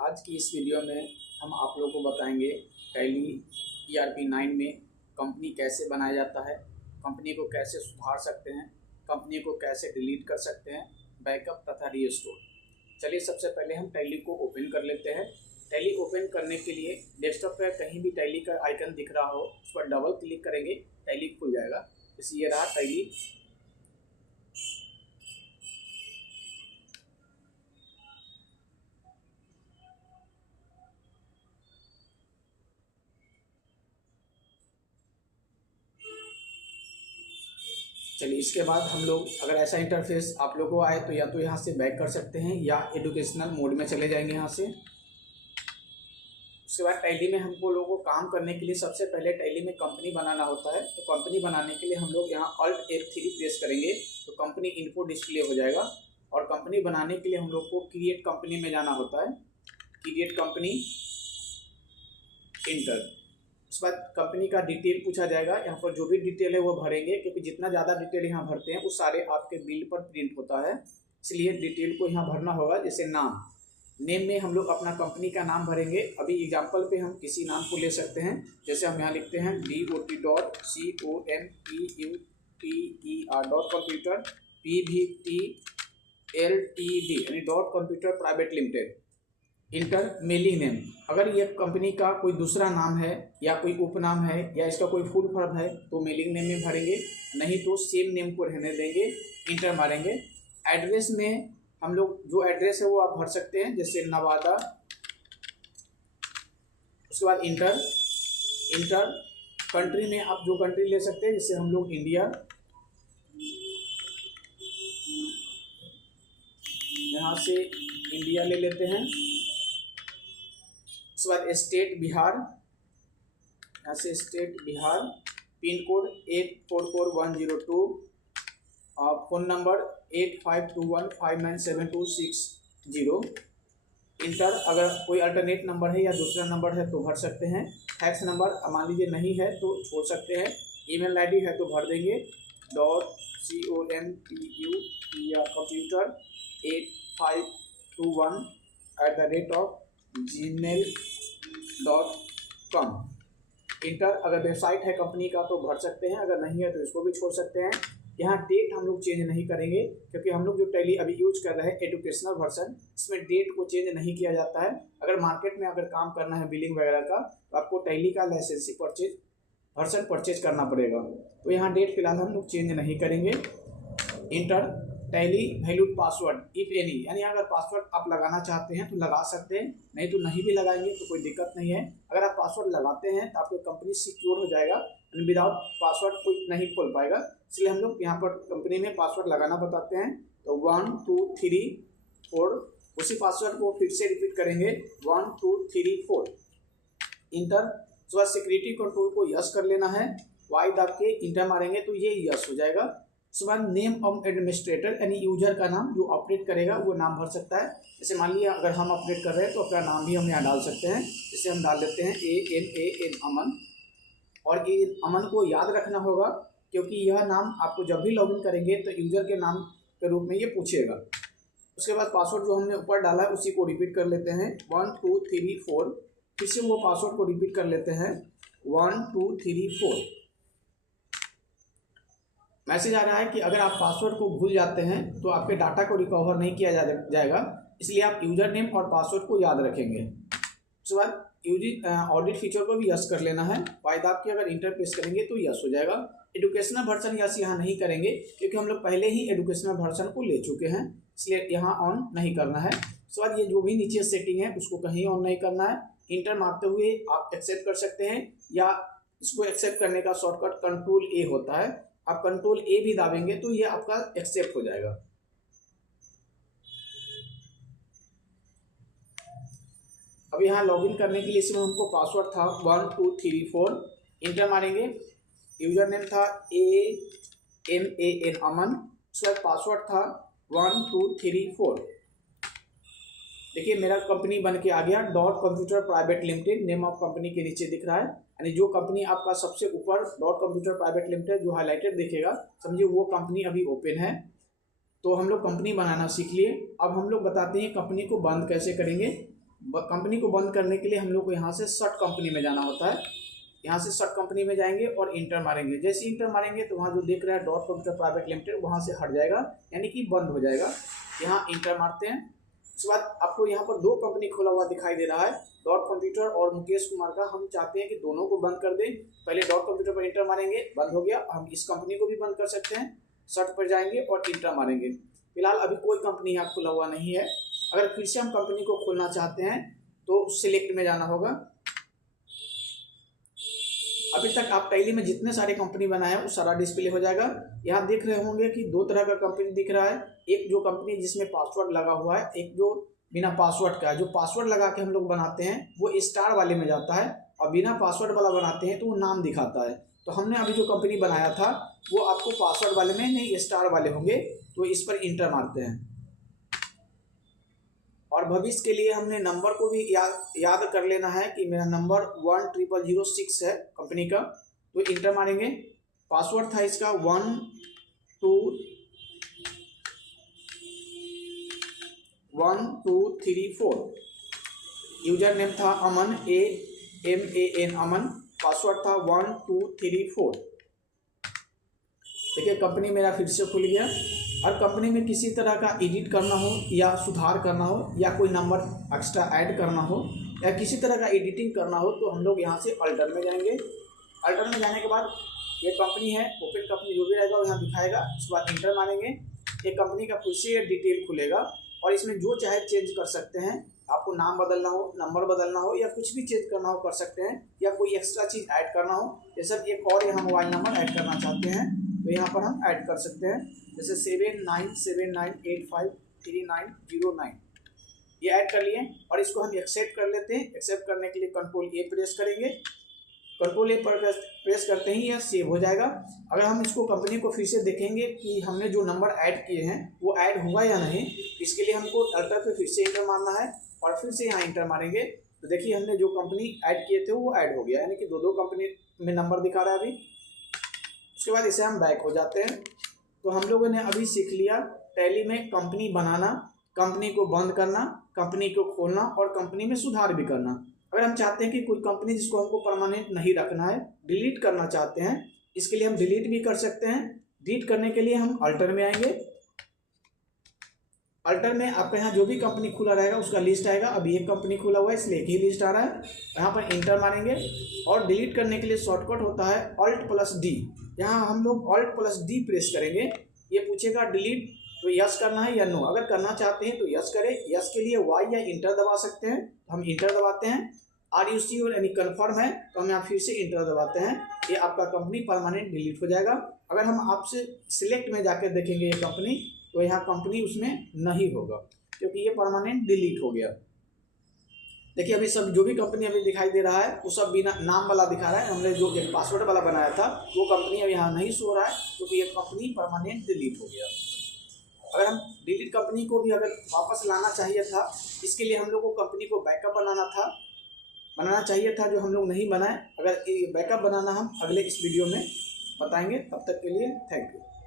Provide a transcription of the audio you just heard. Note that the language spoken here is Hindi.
आज की इस वीडियो में हम आप लोगों को बताएंगे टैली ERP 9 में कंपनी कैसे बनाया जाता है, कंपनी को कैसे सुधार सकते हैं, कंपनी को कैसे डिलीट कर सकते हैं, बैकअप तथा रीस्टोर। चलिए सबसे पहले हम टैली को ओपन कर लेते हैं। टैली ओपन करने के लिए डेस्कटॉप पर कहीं भी टैली का आइकन दिख रहा हो उस पर डबल क्लिक करेंगे, टैली खुल जाएगा। जैसे ये रहा टैली। चलिए इसके बाद हम लोग अगर ऐसा इंटरफेस आप लोगों को आए तो या तो यहाँ से बैक कर सकते हैं या एजुकेशनल मोड में चले जाएंगे यहाँ से। उसके बाद टैली में हमको लोगों को काम करने के लिए सबसे पहले टैली में कंपनी बनाना होता है। तो कंपनी बनाने के लिए हम लोग यहाँ Alt F3 प्रेस करेंगे तो कंपनी इन्फो डिस्प्ले हो जाएगा। और कंपनी बनाने के लिए हम लोग को क्रिएट कंपनी में जाना होता है। Create company, inter. उसके बाद कंपनी का डिटेल पूछा जाएगा। यहाँ पर जो भी डिटेल है वो भरेंगे, क्योंकि जितना ज़्यादा डिटेल यहाँ भरते हैं वो सारे आपके बिल पर प्रिंट होता है, इसलिए डिटेल को यहाँ भरना होगा। जैसे नाम, नेम में हम लोग अपना कंपनी का नाम भरेंगे। अभी एग्जांपल पे हम किसी नाम को ले सकते हैं। जैसे हम यहाँ लिखते हैं DOT.COMPUTER PVTLTD यानी .computer private limited. Inter mailing name, अगर ये कंपनी का कोई दूसरा नाम है या कोई उपनाम है या इसका कोई फुल फॉर्म है तो मेलिंग नेम में भरेंगे, नहीं तो सेम नेम को रहने देंगे, इंटर मारेंगे। एड्रेस में हम लोग जो एड्रेस है वो आप भर सकते हैं, जैसे नवादा। उसके बाद इंटर। कंट्री में आप जो कंट्री ले सकते हैं, जैसे हम लोग इंडिया, यहाँ से इंडिया ले लेते हैं। उसके बाद स्टेट बिहार, यहाँ से स्टेट बिहार, पिन कोड 844102 और फ़ोन नंबर 8521597260। इंटर, अगर कोई अल्टरनेट नंबर है या दूसरा नंबर है तो भर सकते हैं। फैक्स नंबर मान लीजिए नहीं है तो छोड़ सकते हैं। ईमेल आईडी है तो भर देंगे .computer8521@gmail.com। इंटर, अगर वेबसाइट है कंपनी का तो भर सकते हैं, अगर नहीं है तो इसको भी छोड़ सकते हैं। यहाँ डेट हम लोग चेंज नहीं करेंगे, क्योंकि हम लोग जो टैली अभी यूज कर रहे हैं एजुकेशनल वर्जन, इसमें डेट को चेंज नहीं किया जाता है। अगर मार्केट में अगर काम करना है बिलिंग वगैरह का तो आपको टैली का लाइसेंसी वर्जन परचेज करना पड़ेगा। तो यहाँ डेट फिलहाल हम लोग चेंज नहीं करेंगे। Inter, tally valid password if any, यानी अगर पासवर्ड आप लगाना चाहते हैं तो लगा सकते हैं, नहीं तो नहीं भी लगाएंगे तो कोई दिक्कत नहीं है। अगर आप पासवर्ड लगाते हैं तो आपकी कंपनी सिक्योर हो जाएगा, विदाउट पासवर्ड कोई नहीं खोल पाएगा। इसलिए हम लोग यहाँ पर कंपनी में पासवर्ड लगाना बताते हैं। तो 1 2 3 4, उसी पासवर्ड को फिर से रिपीट करेंगे 1 2 3 4। इंटर। उसके बाद सिक्योरिटी कंट्रोल को यस कर लेना है, वाई दाब के इंटर मारेंगे तो ये यस हो जाएगा। उसके बाद नेम ऑफ एडमिनिस्ट्रेटर यानी यूजर का नाम, जो ऑपरेट करेगा वो नाम भर सकता है। जैसे मान लिया अगर हम ऑपरेट कर रहे हैं तो अपना नाम भी हम यहाँ डाल सकते हैं। जैसे हम डाल देते हैं AMAN अमन। और ये अमन को याद रखना होगा, क्योंकि यह नाम आपको जब भी लॉगिन करेंगे तो यूजर के नाम के रूप में ये पूछेगा। उसके बाद पासवर्ड जो हमने ऊपर डाला है उसी को रिपीट कर लेते हैं 1 2 3 4। फिर से वो पासवर्ड को रिपीट कर लेते हैं 1 2 3 4। मैसेज आ रहा है कि अगर आप पासवर्ड को भूल जाते हैं तो आपके डाटा को रिकवर नहीं किया जाएगा, इसलिए आप यूजर नेम और पासवर्ड को याद रखेंगे। उसके बाद ऑडिट फीचर को भी यस कर लेना है, वाइदा आपकी अगर इंटर प्रेस करेंगे तो यस हो जाएगा। एजुकेशनल वर्जन यस यहाँ नहीं करेंगे, क्योंकि हम लोग पहले ही एजुकेशनल वर्जन को ले चुके हैं, इसलिए यहाँ ऑन नहीं करना है। उसके बाद ये जो भी नीचे सेटिंग है उसको कहीं ऑन नहीं करना है। इंटर मारते हुए आप एक्सेप्ट कर सकते हैं, या इसको एक्सेप्ट करने का शॉर्टकट कंट्रोल ए होता है, आप कंट्रोल ए भी दाबेंगे तो ये आपका एक्सेप्ट हो जाएगा। अब यहाँ लॉगिन करने के लिए इसमें हमको पासवर्ड था 1 2 3 4, इंटर मारेंगे। यूजर नेम था AMAN अमन, उसका पासवर्ड था 1 2 3 4। देखिए मेरा कंपनी बन के आ गया, .computer private limited name of company के नीचे दिख रहा है, यानी जो कंपनी आपका सबसे ऊपर .कंप्यूटर प्राइवेट लिमिटेड जो हाईलाइटेड दिखेगा, समझिए वो कंपनी अभी ओपन है। तो हम लोग कंपनी बनाना सीख लिए। अब हम लोग बताते हैं कंपनी को बंद कैसे करेंगे। कंपनी को बंद करने के लिए हम लोग को यहाँ से शॉर्ट कंपनी में जाना होता है। यहाँ से शॉर्ट कंपनी में जाएंगे और इंटर मारेंगे। जैसे इंटर मारेंगे तो वहाँ जो देख रहा है डॉट कंप्यूटर प्राइवेट लिमिटेड, वहाँ से हट जाएगा, यानी कि बंद हो जाएगा। यहाँ इंटर मारते हैं। उसके बाद आपको यहाँ पर दो कंपनी खोला हुआ दिखाई दे रहा है, डॉट कंप्यूटर और मुकेश कुमार का। हम चाहते हैं कि दोनों को बंद कर दें। पहले डॉट कंप्यूटर पर इंटर मारेंगे, बंद हो गया। हम इस कंपनी को भी बंद कर सकते हैं, सर्च पर जाएंगे और इंटर मारेंगे। फिलहाल अभी कोई कंपनी यहाँ खुला हुआ नहीं है। अगर फिर से हम कंपनी को खोलना चाहते हैं तो सिलेक्ट में जाना होगा। अभी तक आप टैली में जितने सारे कंपनी बनाए हैं वो सारा डिस्प्ले हो जाएगा। यहाँ देख रहे होंगे कि दो तरह का कंपनी दिख रहा है। एक जो कंपनी जिसमें पासवर्ड लगा हुआ है, एक जो बिना पासवर्ड का है। जो पासवर्ड लगा के हम लोग बनाते हैं वो स्टार वाले में जाता है, और बिना पासवर्ड वाला बनाते हैं तो वो नाम दिखाता है। तो हमने अभी जो कंपनी बनाया था वो आपको पासवर्ड वाले में नहीं, स्टार वाले होंगे। तो इस पर इंटर मारते हैं। और भविष्य के लिए हमने नंबर को भी याद कर लेना है कि मेरा नंबर 10006 है कंपनी का। तो इंटर मारेंगे। पासवर्ड था इसका 123 यूजर नेम था अमन, AMAN अमन। पासवर्ड था 1234। देखिए कंपनी मेरा फिर से खुल गया। और कंपनी में किसी तरह का एडिट करना हो या सुधार करना हो या कोई नंबर एक्स्ट्रा ऐड करना हो या किसी तरह का एडिटिंग करना हो तो हम लोग यहाँ से अल्टर में जाएंगे। अल्टर में जाने के बाद ये कंपनी है, ओपन कंपनी जो भी रहेगा वो यहाँ दिखाएगा। उसके बाद इंटर मारेंगे। ये कंपनी का फिर से डिटेल खुलेगा और इसमें जो चाहे चेंज कर सकते हैं। आपको नाम बदलना हो, नंबर बदलना हो या कुछ भी चेंज करना हो कर सकते हैं, या कोई एक्स्ट्रा चीज़ ऐड करना हो। जैसे एक और यहाँ मोबाइल नंबर ऐड करना चाहते हैं तो यहाँ पर हम ऐड कर सकते हैं, जैसे 7979853909। ये ऐड कर लिए और इसको हम एक्सेप्ट कर लेते हैं। एक्सेप्ट करने के लिए Ctrl+A प्रेस करेंगे। Ctrl+A पर प्रेस करते ही यह सेव हो जाएगा। अगर हम इसको कंपनी को फिर से देखेंगे कि हमने जो नंबर ऐड किए हैं वो ऐड हुआ या नहीं, इसके लिए हमको अल्टर पे फिर से इंटर मारना है और फिर से यहाँ इंटर मारेंगे। तो देखिए हमने जो कंपनी ऐड किए थे वो ऐड हो गया, यानी कि दो कंपनी में नंबर दिखा रहा है अभी। उसके बाद इसे हम बैक हो जाते हैं। तो हम लोगों ने अभी सीख लिया टैली में कंपनी बनाना, कंपनी को बंद करना, कंपनी को खोलना और कंपनी में सुधार भी करना। अगर हम चाहते हैं कि कोई कंपनी जिसको हमको परमानेंट नहीं रखना है, डिलीट करना चाहते हैं, इसके लिए हम डिलीट भी कर सकते हैं। डिलीट करने के लिए हम अल्टर में आएंगे। अल्टर में आपका यहाँ जो भी कंपनी खुला रहेगा उसका लिस्ट आएगा। अभी एक कंपनी खुला हुआ है इसलिए एक ही लिस्ट आ रहा है। यहाँ पर इंटर मारेंगे और डिलीट करने के लिए शॉर्टकट होता है Alt+D। यहाँ हम लोग Alt+D प्रेस करेंगे। ये पूछेगा डिलीट, तो यस करना है या नो। अगर करना चाहते हैं तो यस करें। यस के लिए Y या इंटर दबा सकते हैं, तो हम इंटर दबाते हैं। आर यू श्योर यानी कन्फर्म है तो हम यहाँ फिर से इंटर दबाते हैं। ये आपका कंपनी परमानेंट डिलीट हो जाएगा। अगर हम आपसे सिलेक्ट में जाकर देखेंगे ये कंपनी, तो यहाँ कंपनी उसमें नहीं होगा क्योंकि ये परमानेंट डिलीट हो गया। देखिए अभी सब जो भी कंपनी अभी दिखाई दे रहा है वो सब बिना नाम वाला दिखा रहा है। हमने जो एक पासवर्ड वाला बनाया था वो कंपनी अब यहाँ नहीं शो रहा है क्योंकि ये कंपनी परमानेंट डिलीट हो गया। अगर हम डिलीट कंपनी को भी अगर वापस लाना चाहिए था, इसके लिए हम लोग को कंपनी को बैकअप बनाना चाहिए था, जो हम लोग नहीं बनाए। अगर ये बैकअप बनाना हम अगले इस वीडियो में बताएंगे। तब तक के लिए थैंक यू।